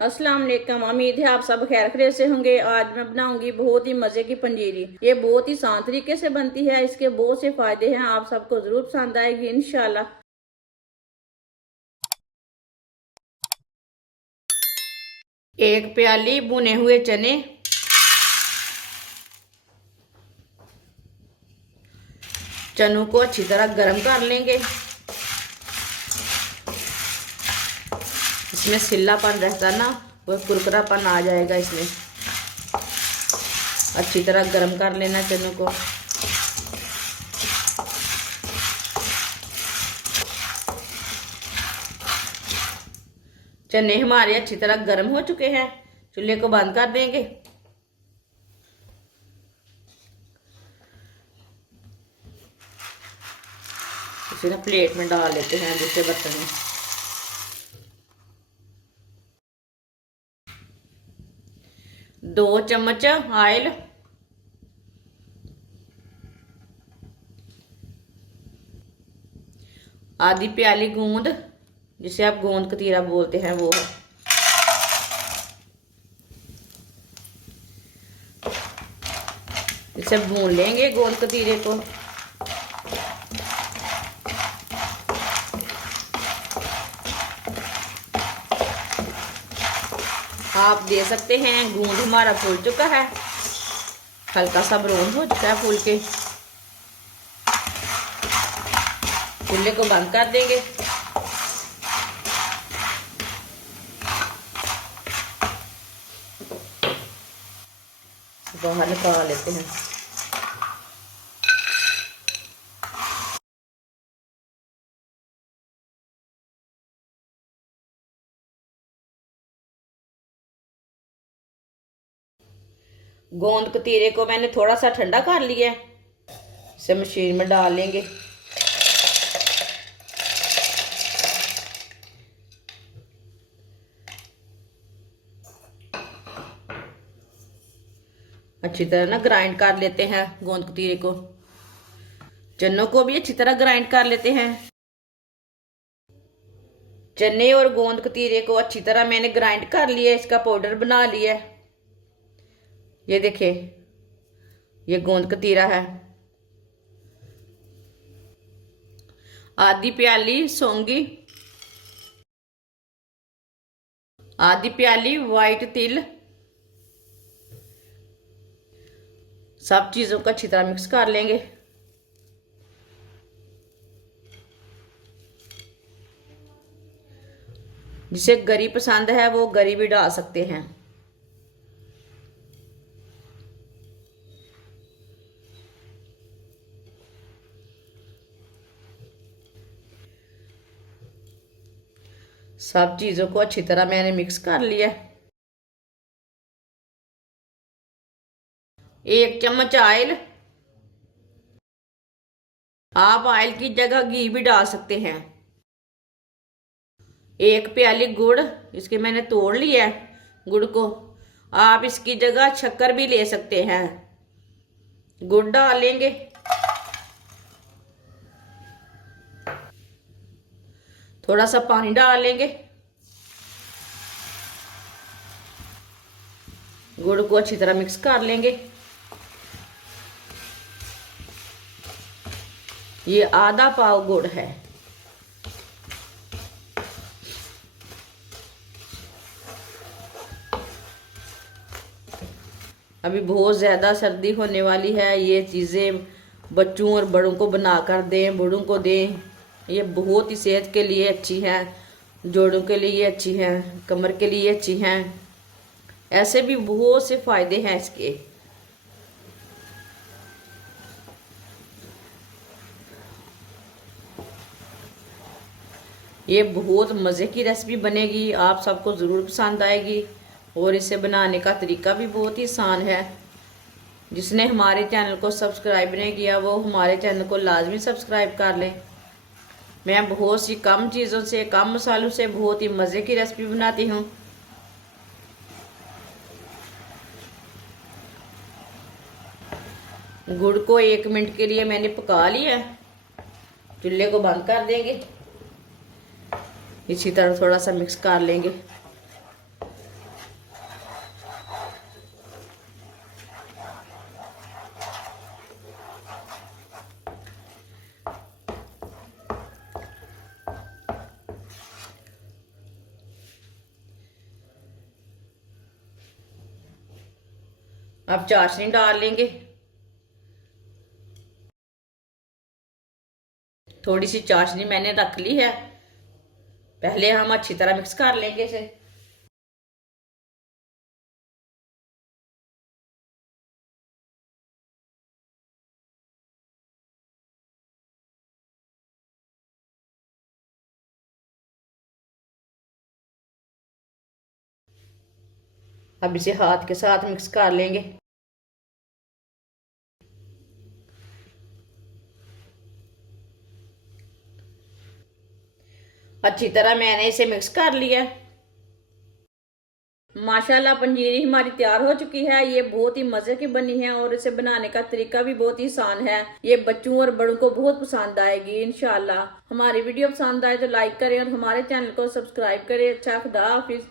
अस्सलाम वालेकुम। उम्मीद है आप सब खैर खैरियत से होंगे। आज मैं बनाऊंगी बहुत ही मजे की पंजीरी। ये बहुत ही आसान तरीके से बनती है। इसके बहुत से फायदे हैं। आप सबको जरूर पसंद आएगी इंशाल्लाह। एक प्याली भुने हुए चने, चनों को अच्छी तरह गर्म कर लेंगे। इसमें सिल्लापन रहता ना, वो कुरकुरापन आ जाएगा। इसमें अच्छी तरह गर्म कर लेना चनों को। चने हमारे अच्छी तरह गर्म हो चुके हैं। चूल्हे को बंद कर देंगे। इसे ना प्लेट में डाल लेते हैं दूसरे बर्तन में। 2 चम्मच ऑयल, आधी प्याली गूंद, जिसे आप गोंद कतीरा बोलते हैं, वो इसे भून लेंगे गोंद कतीरे को। आप दे सकते हैं गूंद हमारा फूल चुका है, हल्का सा ब्राउन हो चुका है फूल के। चूल्हे को बंद कर देंगे। बाहर निकाल लेते हैं। गोंद कतीरे को मैंने थोड़ा सा ठंडा कर लिया है। इसे मशीन में डाल लेंगे। अच्छी तरह ना ग्राइंड कर लेते हैं गोंद कतीरे को। चनों को भी अच्छी तरह ग्राइंड कर लेते हैं। चने और गोंद कतीरे को अच्छी तरह मैंने ग्राइंड कर लिया, इसका पाउडर बना लिया है। ये देखिए, ये गोंद कतीरा है। आधी प्याली सौंगी, आधी प्याली वाइट तिल, सब चीजों को अच्छी तरह मिक्स कर लेंगे। जिसे गरी पसंद है वो गरी भी डाल सकते हैं। सब चीजों को अच्छी तरह मैंने मिक्स कर लिया। 1 चम्मच ऑयल, आप ऑयल की जगह घी भी डाल सकते हैं। 1 प्याली गुड़, इसके मैंने तोड़ लिया है गुड़ को। आप इसकी जगह शक्कर भी ले सकते हैं। गुड़ डाल लेंगे। थोड़ा सा पानी डाल लेंगे। गुड़ को अच्छी तरह मिक्स कर लेंगे। ये आधा पाव गुड़ है। अभी बहुत ज़्यादा सर्दी होने वाली है। ये चीज़ें बच्चों और बड़ों को बना कर दें, बूढ़ों को दें। ये बहुत ही सेहत के लिए अच्छी है, जोड़ों के लिए अच्छी है, कमर के लिए अच्छी हैं। ऐसे भी बहुत से फायदे हैं इसके। ये बहुत मज़े की रेसिपी बनेगी, आप सबको ज़रूर पसंद आएगी। और इसे बनाने का तरीका भी बहुत ही आसान है। जिसने हमारे चैनल को सब्सक्राइब नहीं किया वो हमारे चैनल को लाजमी सब्सक्राइब कर लें। मैं बहुत सी कम चीज़ों से, कम मसालों से बहुत ही मज़े की रेसिपी बनाती हूँ। गुड़ को 1 मिनट के लिए मैंने पका लिया। चूल्हे को बंद कर देंगे। इसी तरह थोड़ा सा मिक्स कर लेंगे। अब चाशनी डाल लेंगे। थोड़ी सी चाशनी मैंने रख ली है, पहले हम अच्छी तरह मिक्स कर लेंगे इसे। अब इसे हाथ के साथ मिक्स कर लेंगे। अच्छी तरह मैंने इसे मिक्स कर लिया। माशाल्लाह पंजीरी हमारी तैयार हो चुकी है। ये बहुत ही मजे की बनी है और इसे बनाने का तरीका भी बहुत ही आसान है। ये बच्चों और बड़ों को बहुत पसंद आएगी इंशाल्लाह। हमारी वीडियो पसंद आए तो लाइक करें और हमारे चैनल को सब्सक्राइब करें। अच्छा, खुदा हाफिज।